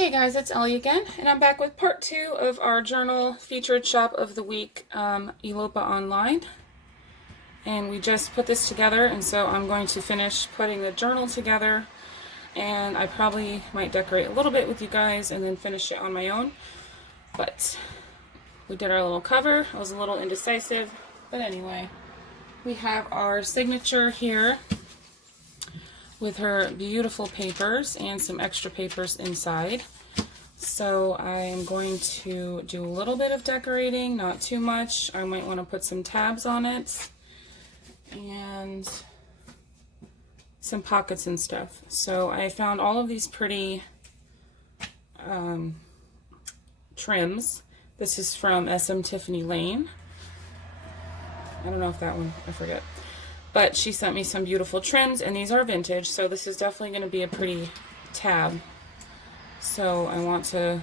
Hey guys, it's Ellie again, and I'm back with part 2 of our journal featured shop of the week, IlopaOnline. And we just put this together, and so I'm going to finish putting the journal together, and I probably might decorate a little bit with you guys and then finish it on my own. But we did our little cover. I was a little indecisive, but anyway, we have our signature here with her beautiful papers and some extra papers inside. So I am going to do a little bit of decorating, not too much. I might want to put some tabs on it and some pockets and stuff. So I found all of these pretty trims. This is from SM Tiffany Lane. I don't know if that one, I forget. But she sent me some beautiful trims, and these are vintage, so this is definitely going to be a pretty tab. So I want to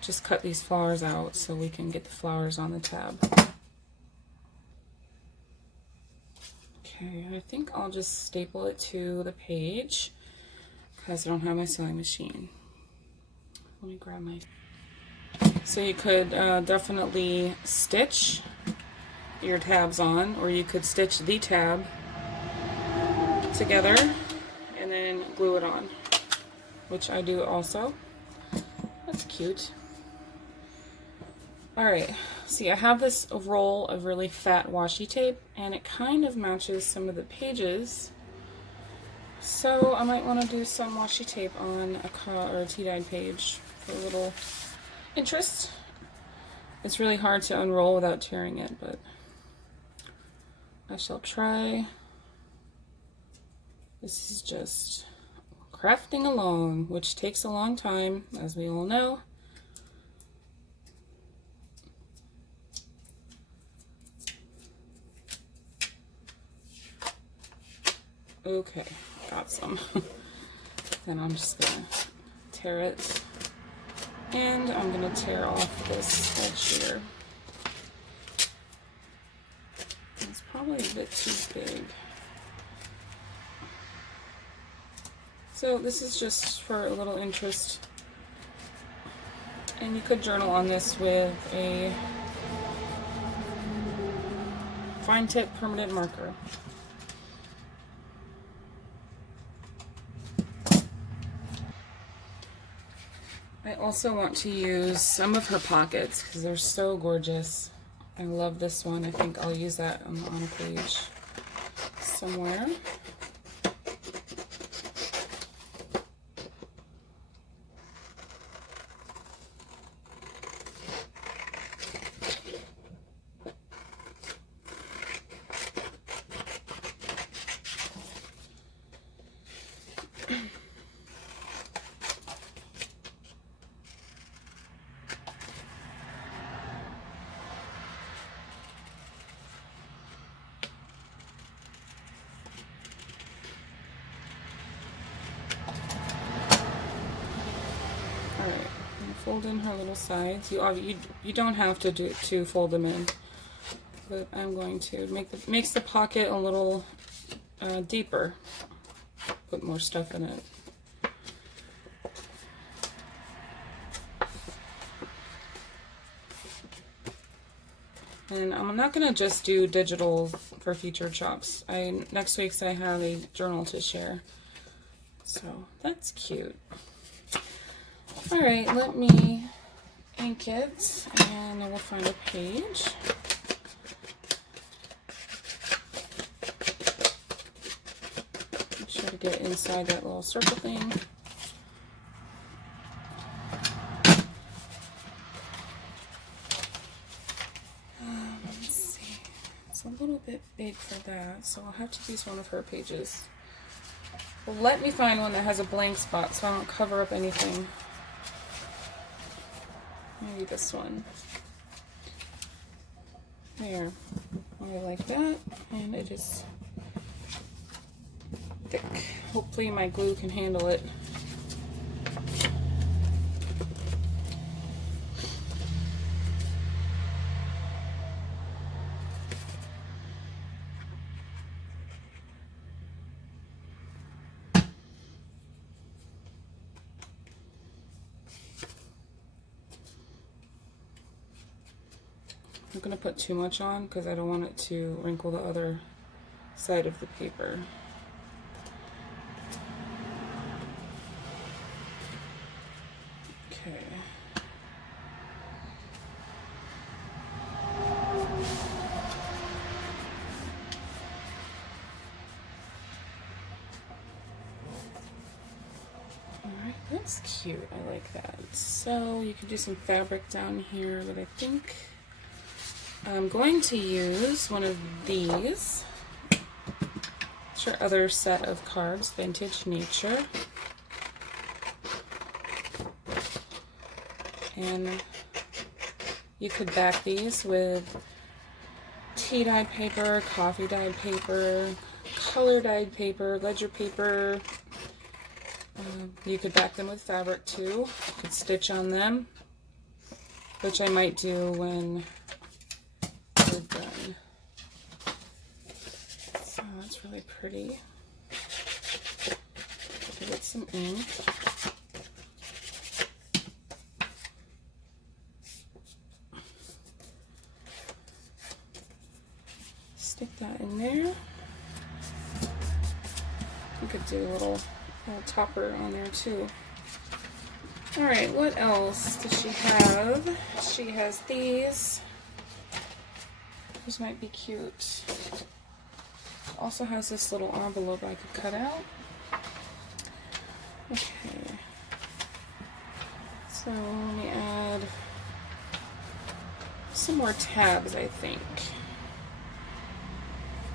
just cut these flowers out so we can get the flowers on the tab. Okay, I think I'll just staple it to the page because I don't have my sewing machine. Let me grab my... So you could definitely stitch your tabs on, or you could stitch the tab together and then glue it on, which I do also. That's cute. Alright, see, I have this roll of really fat washi tape, and it kind of matches some of the pages, so I might want to do some washi tape on a tea-dyed page for a little interest. It's really hard to unroll without tearing it, but I shall try. This is just crafting along, which takes a long time, as we all know. Okay, got some. Then I'm just gonna tear it, and I'm gonna tear off this edge here. It's probably a bit too big. So this is just for a little interest, and you could journal on this with a fine tip permanent marker. I also want to use some of her pockets because they're so gorgeous. I love this one. I think I'll use that on a page somewhere. Fold in her little sides. You don't have to fold them in, but I'm going to makes the pocket a little deeper. Put more stuff in it. And I'm not gonna just do digital for featured shops. Next week's I have a journal to share, so that's cute. Alright, let me ink it, and then we'll find a page. Make sure to get inside that little circle thing. Let's see. It's a little bit big for that, so I'll have to use one of her pages. Well, let me find one that has a blank spot so I don't cover up anything. Maybe this one. There. I like that, and it is thick. Hopefully my glue can handle it. not going to put too much on because I don't want it to wrinkle the other side of the paper. Okay. Alright, that's cute. I like that. So you can do some fabric down here, but I think I'm going to use one of these. It's your other set of cards, Vintage Nature. And you could back these with tea dyed paper, coffee dyed paper, color dyed paper, ledger paper. You could back them with fabric too. You could stitch on them, which I might do when we're done. So that's really pretty. Give it some ink. Stick that in there. You could do a little topper on there too. Alright, what else does she have? She has these. These might be cute. Also has this little envelope I could cut out. Okay. So let me add some more tabs, I think.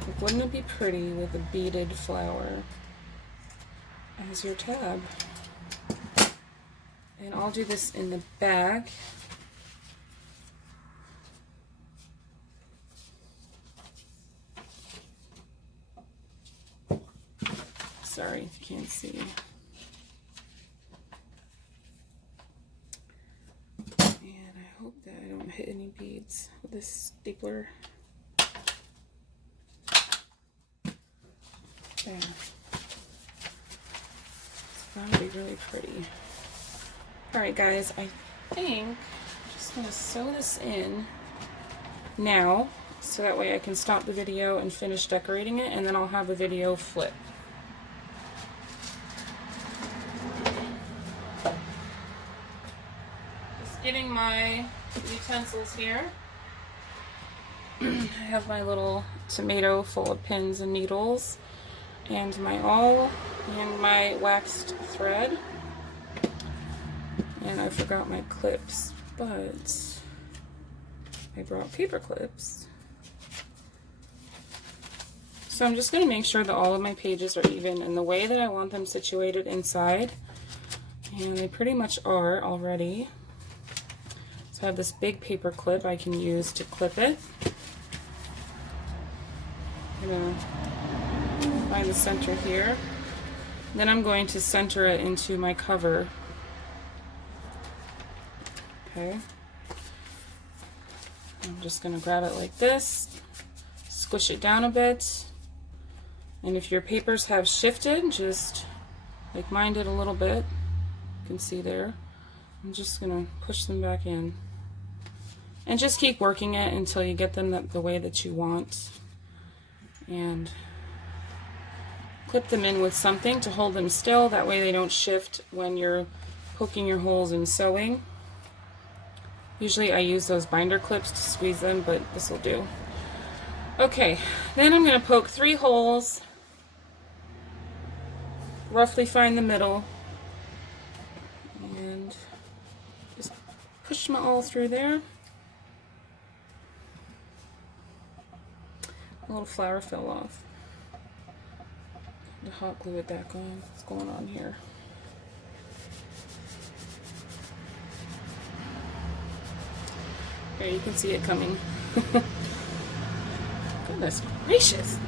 Like, wouldn't it be pretty with a beaded flower as your tab? And I'll do this in the back. Sorry if you can't see. And I hope that I don't hit any beads with this stapler. There. It's gonna be really pretty. Alright guys, I think I'm just going to sew this in now, so that way I can stop the video and finish decorating it, and then I'll have a video flip. Just getting my utensils here. I have my little tomato full of pins and needles, and my awl, and my waxed thread. And I forgot my clips, but I brought paper clips. So I'm just going to make sure that all of my pages are even in the way that I want them situated inside. And they pretty much are already. So I have this big paper clip I can use to clip it. I'm going to find the center here. Then I'm going to center it into my cover. Okay. I'm just going to grab it like this, squish it down a bit, and if your papers have shifted, just like mine did a little bit, you can see there, I'm just going to push them back in. And just keep working it until you get them the way that you want. And clip them in with something to hold them still, that way they don't shift when you're poking your holes and sewing. Usually I use those binder clips to squeeze them, but this will do. Okay, then I'm going to poke 3 holes, roughly find the middle, and just push them all through there. A little flower fell off. To hot glue it back on. What's going on here? There, you can see it coming. Goodness gracious!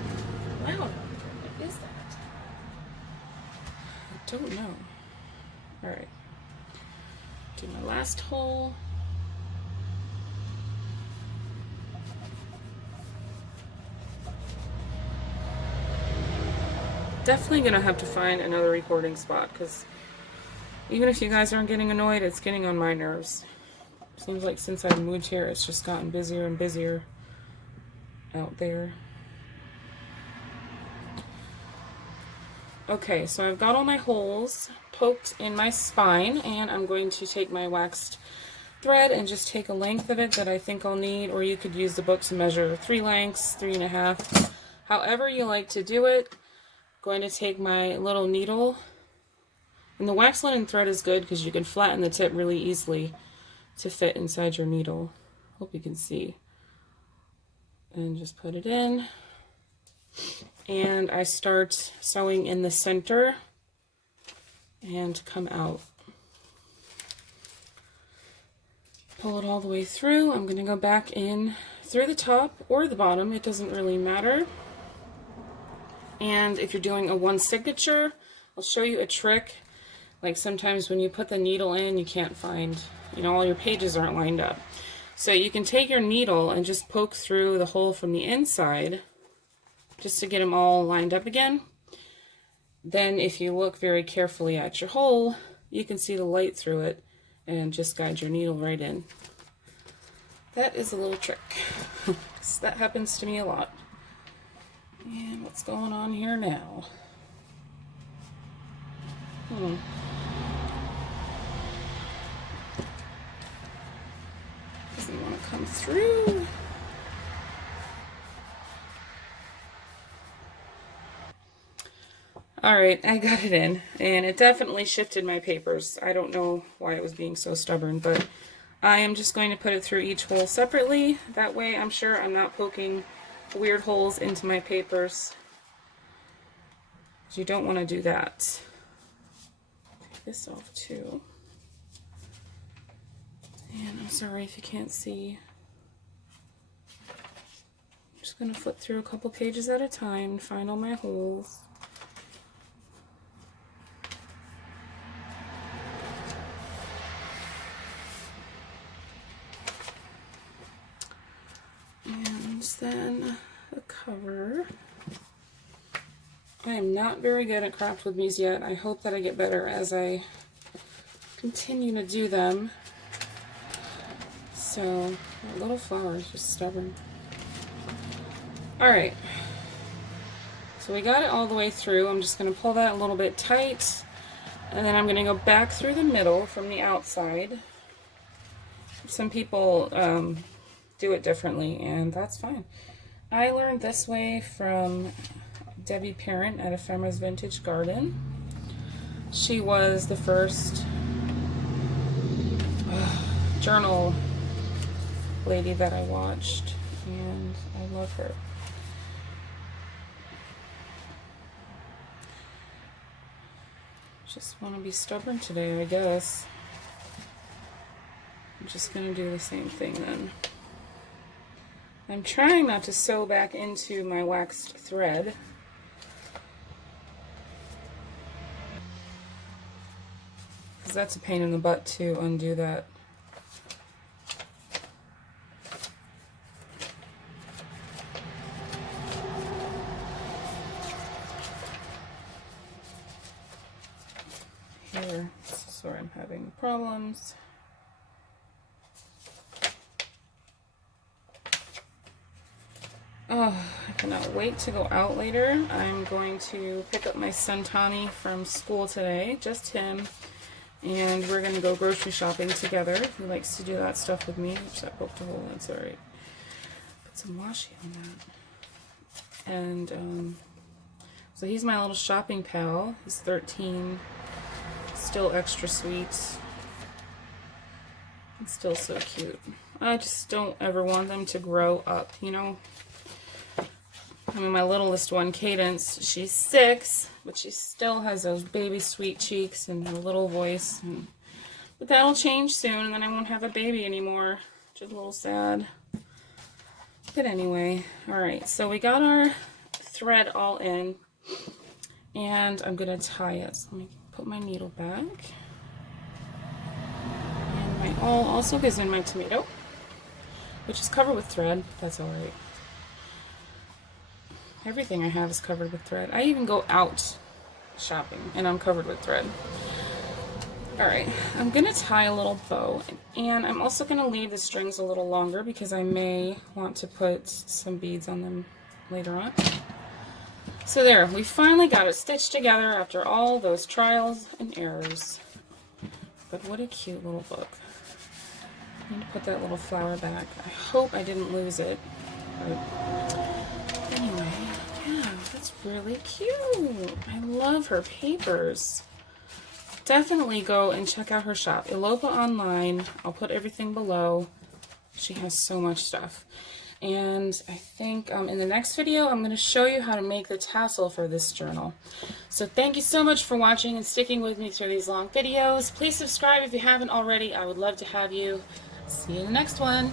Wow, what is that? I don't know. Alright. Do my last hole. Definitely gonna have to find another recording spot, because even if you guys aren't getting annoyed, it's getting on my nerves. Seems like since I moved here, it's just gotten busier and busier out there. Okay, so I've got all my holes poked in my spine, and I'm going to take my waxed thread and just take a length of it that I think I'll need, or you could use the book to measure 3 lengths, 3.5, however you like to do it. I'm going to take my little needle, and the wax linen thread is good because you can flatten the tip really easily to fit inside your needle. Hope you can see. And just put it in. And I start sewing in the center and come out. Pull it all the way through. I'm going to go back in through the top or the bottom. It doesn't really matter. And if you're doing a one signature, I'll show you a trick. Like sometimes when you put the needle in, you can't find, all your pages aren't lined up. So you can take your needle and just poke through the hole from the inside just to get them all lined up again. Then if you look very carefully at your hole, you can see the light through it and just guide your needle right in. That is a little trick. That happens to me a lot. And what's going on here now? Doesn't want to come through. Alright, I got it in, and it definitely shifted my papers. I don't know why it was being so stubborn, but I am just going to put it through each hole separately. That way I'm sure I'm not poking weird holes into my papers. You don't want to do that. Take this off too. And I'm sorry if you can't see. I'm just going to flip through a couple pages at a time and find all my holes. And then the cover. I am not very good at craft with these yet. I hope that I get better as I continue to do them. So, that little flower is just stubborn. Alright. So we got it all the way through. I'm just going to pull that a little bit tight. And then I'm going to go back through the middle from the outside. Some people do it differently, and that's fine. I learned this way from Debbie Parent at Ephemera's Vintage Garden. She was the first journal lady that I watched, and I love her. Just want to be stubborn today, I guess. I'm just going to do the same thing then. I'm trying not to sew back into my waxed thread. Because that's a pain in the butt to undo that. Here, this is where I'm having problems. Oh, I cannot wait to go out later. I'm going to pick up my son Tommy from school today, just him, and we're going to go grocery shopping together. He likes to do that stuff with me. Oops, I poked a hole, that's alright. Put some washi on that. And, so he's my little shopping pal. He's 13, still extra sweet, and still so cute. I just don't ever want them to grow up, I mean, my littlest one, Cadence, she's 6, but she still has those baby sweet cheeks and her little voice. But that'll change soon, and then I won't have a baby anymore, which is a little sad. But anyway, alright, so we got our thread all in, and I'm going to tie it. So let me put my needle back. And my awl also goes in my tomato, which is covered with thread. That's alright. Everything I have is covered with thread. I even go out shopping and I'm covered with thread. Alright, I'm going to tie a little bow, and I'm also going to leave the strings a little longer because I may want to put some beads on them later on. So there, we finally got it stitched together after all those trials and errors. But what a cute little book. I need to put that little flower back. I hope I didn't lose it. But anyway, yeah, that's really cute. I love her papers. Definitely go and check out her shop, IlopaOnline. I'll put everything below. She has so much stuff. And I think in the next video, I'm going to show you how to make the tassel for this journal. So thank you so much for watching and sticking with me through these long videos. Please subscribe if you haven't already. I would love to have you. See you in the next one.